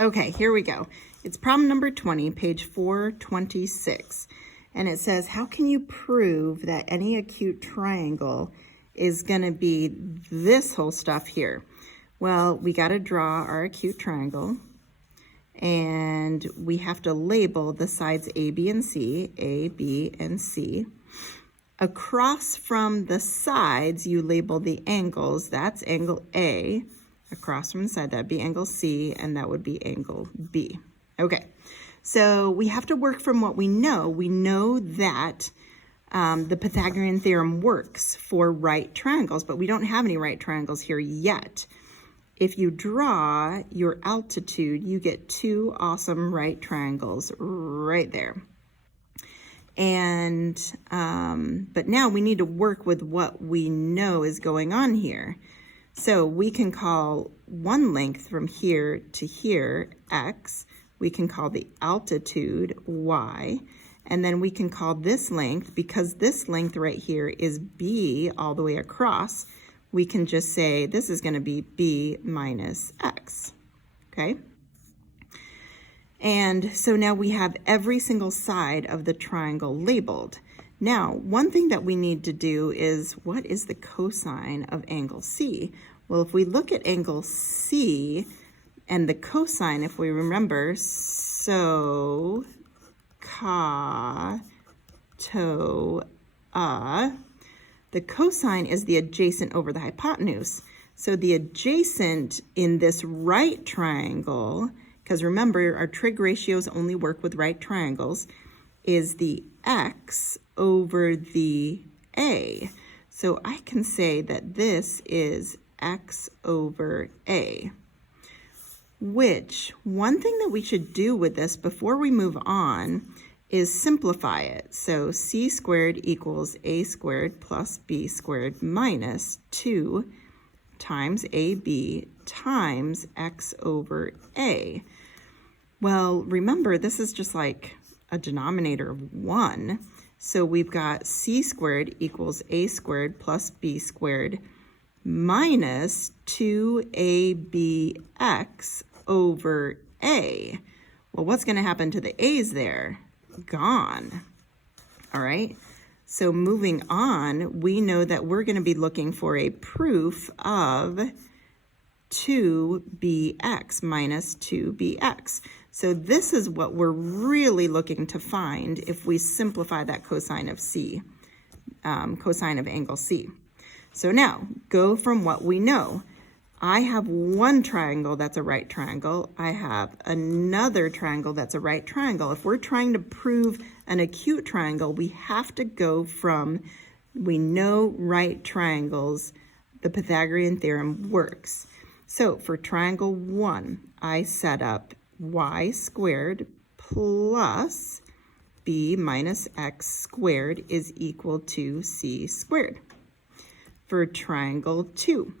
Okay, here we go. It's problem number 20, page 426. And it says, how can you prove that any acute triangle is going to be this whole stuff here? Well, we got to draw our acute triangle. And we have to label the sides A, B, and C. A, B, and C. Across from the sides, you label the angles. That's angle A. Across from the side, that'd be angle C, and that would be angle B. Okay, so we have to work from what we know. We know that the Pythagorean theorem works for right triangles, but we don't have any right triangles here yet. If you draw your altitude, you get two awesome right triangles right there. And, but now we need to work with what we know is going on here. So we can call one length from here to here, X. We can call the altitude, Y. And then we can call this length, because this length right here is B all the way across, we can just say this is going to be B minus X, okay? And so now we have every single side of the triangle labeled. Now, one thing that we need to do is, what is the cosine of angle C? Well, if we look at angle C and the cosine, if we remember, so, ca, to, the cosine is the adjacent over the hypotenuse. So the adjacent in this right triangle, because remember, our trig ratios only work with right triangles, is the X over the A. So I can say that this is X over A, which one thing that we should do with this before we move on is simplify it. So C squared equals A squared plus B squared minus 2 times AB times X over A. Well, remember, this is just like a denominator of 1. So we've got C squared equals A squared plus B squared minus 2ABX over A. Well, what's going to happen to the A's there? Gone. All right. So moving on, we know that we're going to be looking for a proof of 2bx minus 2bx. So this is what we're really looking to find if we simplify that cosine of C, cosine of angle C. So now, go from what we know. I have one triangle that's a right triangle. I have another triangle that's a right triangle. If we're trying to prove an acute triangle, we have to go from, we know right triangles, the Pythagorean theorem works. So for triangle 1, I set up y squared plus b minus x squared is equal to c squared. For triangle 2,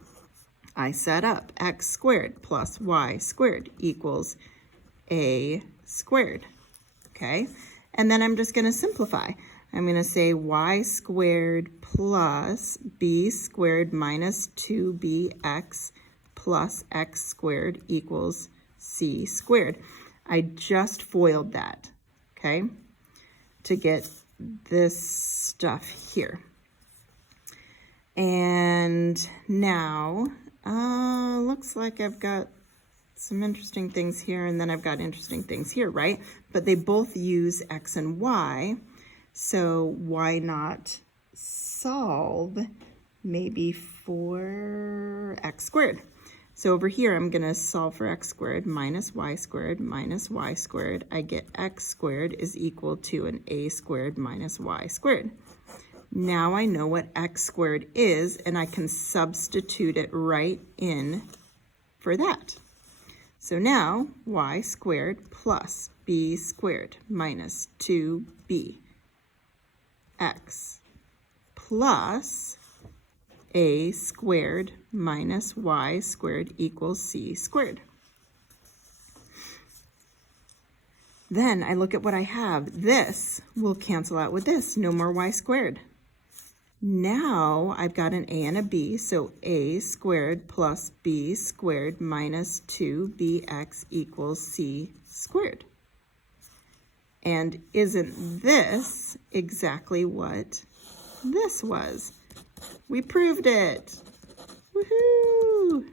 I set up x squared plus y squared equals a squared, okay? And then I'm just going to simplify. I'm going to say y squared plus b squared minus 2bx plus x squared equals c squared. I just FOILed that, okay, to get this stuff here. And now, looks like I've got some interesting things here, and then I've got interesting things here, right? But they both use x and y, so why not solve maybe for x squared? So over here, I'm going to solve for x squared minus y squared minus y squared. I get x squared is equal to an a squared minus y squared. Now I know what x squared is, and I can substitute it right in for that. So now y squared plus b squared minus 2b x plus a squared minus y squared equals c squared. Then I look at what I have. This will cancel out with this. No more y squared. Now I've got an a and a b, so a squared plus b squared minus 2bx equals c squared. And isn't this exactly what this was? We proved it. Woohoo!